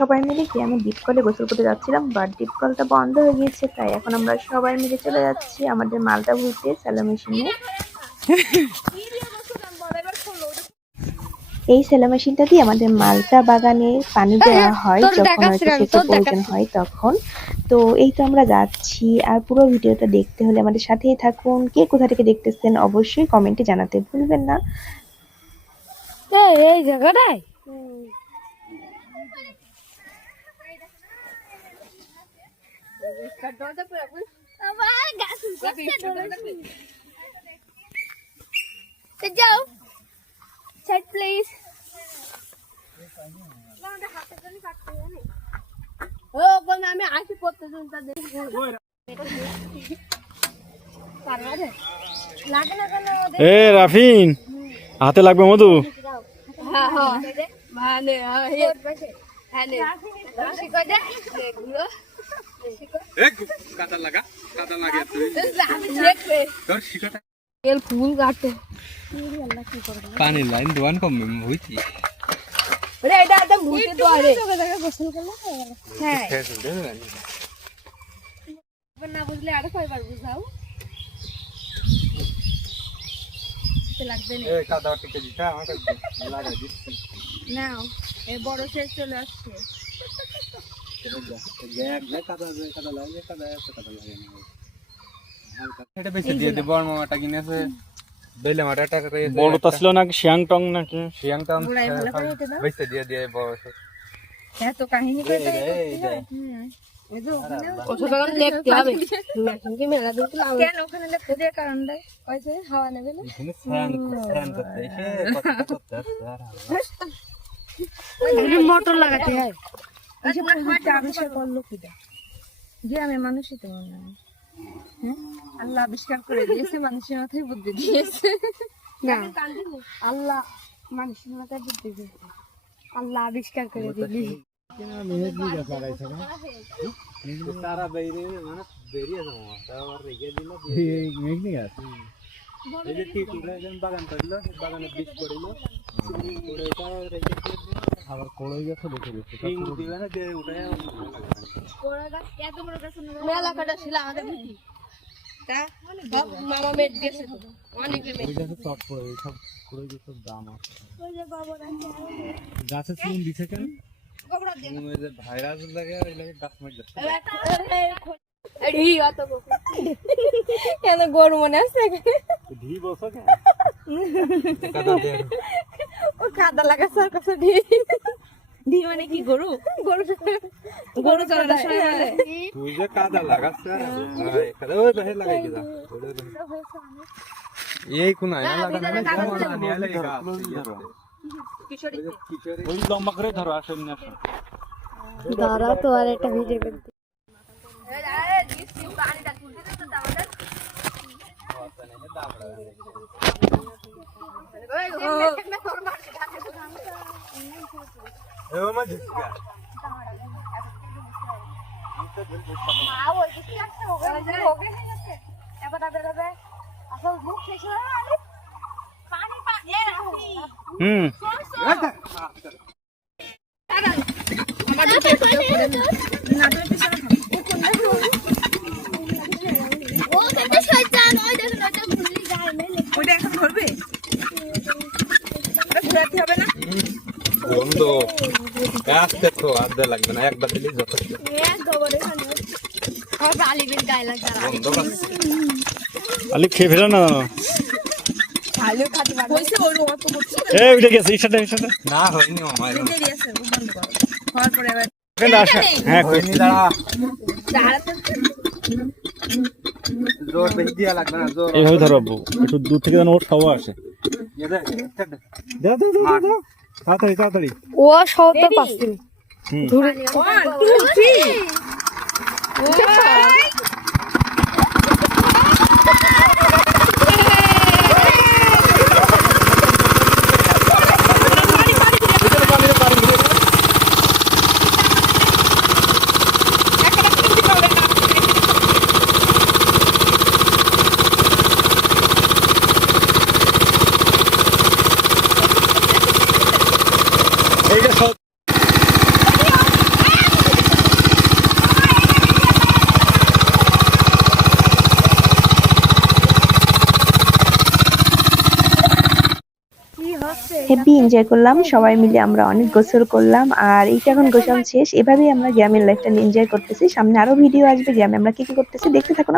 সবাই মিলে গিয়ে আমি ডিপ কলে গোসল করতে যাচ্ছিলাম, বাট ডিপ কলটা বন্ধ হয়ে গিয়েছে। তাই এখন আমরা সবাই মিলে চলে যাচ্ছি আমাদের মালটা ভুলতে স্যালো মেশিনে। এই স্যালো মেশিনটা দিয়ে আমাদের মালটা বাগানে পানি দেওয়া হয় যখন হয়তো সেচের প্রয়োজন হয় তখন। তো এই তো আমরা যাচ্ছি, আর পুরো ভিডিওটা দেখতে হলে আমাদের সাথেই থাকুন। কে কোথা থেকে দেখতেছেন অবশ্যই কমেন্টে জানাতে ভুলবেন না। এই জায়গাটায় যাও সাইড প্লিজ। ও কোন আমি আসি করতে জনটা দেখি লাগে না কেন এ রাফিন হাতে লাগবে মধু। হ্যাঁ হ্যাঁ মানে হ্যাঁ মানে শিখো দে দেখলো এক কাটা লাগা কাটা লাগে তুই দেখবে তোর শিকাটা তেল ফুল কাটে পানি লাইন দোয়ান কম হইছি রে এটা একদম ভূতে তো আরে গোসল করলে হ্যাঁ না বুঝলে আরো কয়বার বুঝাও লাগবে না। এই কাটা টিকে দিতা আমাকে লাগা দিচ্ছি নাও এই বড় শেষ চলে আসছে এটা বেশি দিয়ে দে বড় মামাটা কিনেছে বেলে মাটা টাকা করে বড়টা ছিল নাকি শিয়াং টং নাকি শিয়াং টাম বুড়াই ভালো করে এটা দাও বেশি দিয়ে বড় এত কাহিনী করে এই তো ওখানে ওখানে লিখতে হবে মেশিন কি মেলা দিতে লাভ কেন ওখানে লিখতে দেওয়ার কারণটা কইছে হাওয়া নেবে না এখানে ফ্যান করতে এসে কথা করতে এখানে মোটর লাগাতে হয় এসব প্রযুক্তি আবিষ্কার করলো কিটা গ্রামের মানুষই তো মনে হয় হ্যাঁ আল্লাহ আবিষ্কার করে দিয়েছে মানুষের মাথায় বুদ্ধি দিয়েছে না আল্লাহ মানুষের মাথায় বুদ্ধি দিয়েছে আল্লাহ আবিষ্কার করে দিলি তারা বাইরে মানে বেরিয়ে যাবো তারপর রেখে দিল এই যে টিটুরা যেন বাগান করলো বাগানে বীজ পড়লো পড়ে এটা রেখে আবার কোড়ই গেছে দেখে দিচ্ছে তিন দিবে না যে উঠে কোড়া গাছ এত বড় গাছ মেলা কাটা ছিল আমাদের ভিটি তা মামা মেট গেছে তো অনেক মেট ওই গাছে চট পড়ে সব কোড়ই গেছে দাম আছে ওই যে বাবা গাছে চুন দিছে কেন ওই যে ভাইরাস লাগে ওই লাগে গাছ মার যাচ্ছে ঢি অত কেন গরু মনে আছে ঢি বসো কেন ও কাদা লাগা সরকার ঢি ঢি মানে কি গরু গরু গরু চলার সময় বলে তুই যে কাদা লাগাছ কাদা ওই বাহির লাগাই দিলা এই কোন আয়না লাগানো না নিয়ে লাগে গাছ ওই লম্বা করে ধরো আসেন না দাঁড়াও তো আর একটা ভিডিও করতে বন্ধ গাছ দেখো আদা লাগবে না একবার দিলেই যথেষ্ট আলি খেয়ে ফেলো না এই উঠে গেছে ইসাটা ইসাটা না হয়নি মামা হ্যাঁ জোর বেশি দিয়া লাগবে না জোর এইভাবে ধরো আব্বু একটু দূর থেকে যেন ওর খাওয়া আসে দাও দাও দাও দাও তাড়াতাড়ি তাড়াতাড়ি ও সব তো পাচ্ছি ধরে 1 2 3 হেভি এনজয় করলাম সবাই মিলে, আমরা অনেক গোসল করলাম। আর এইটা এখন গোসল শেষ, এভাবেই আমরা গ্রামের লাইফটা এনজয় করতেছি। সামনে আরো ভিডিও আসবে গ্রামে আমরা কি কি করতেছি, দেখতে থাকুন।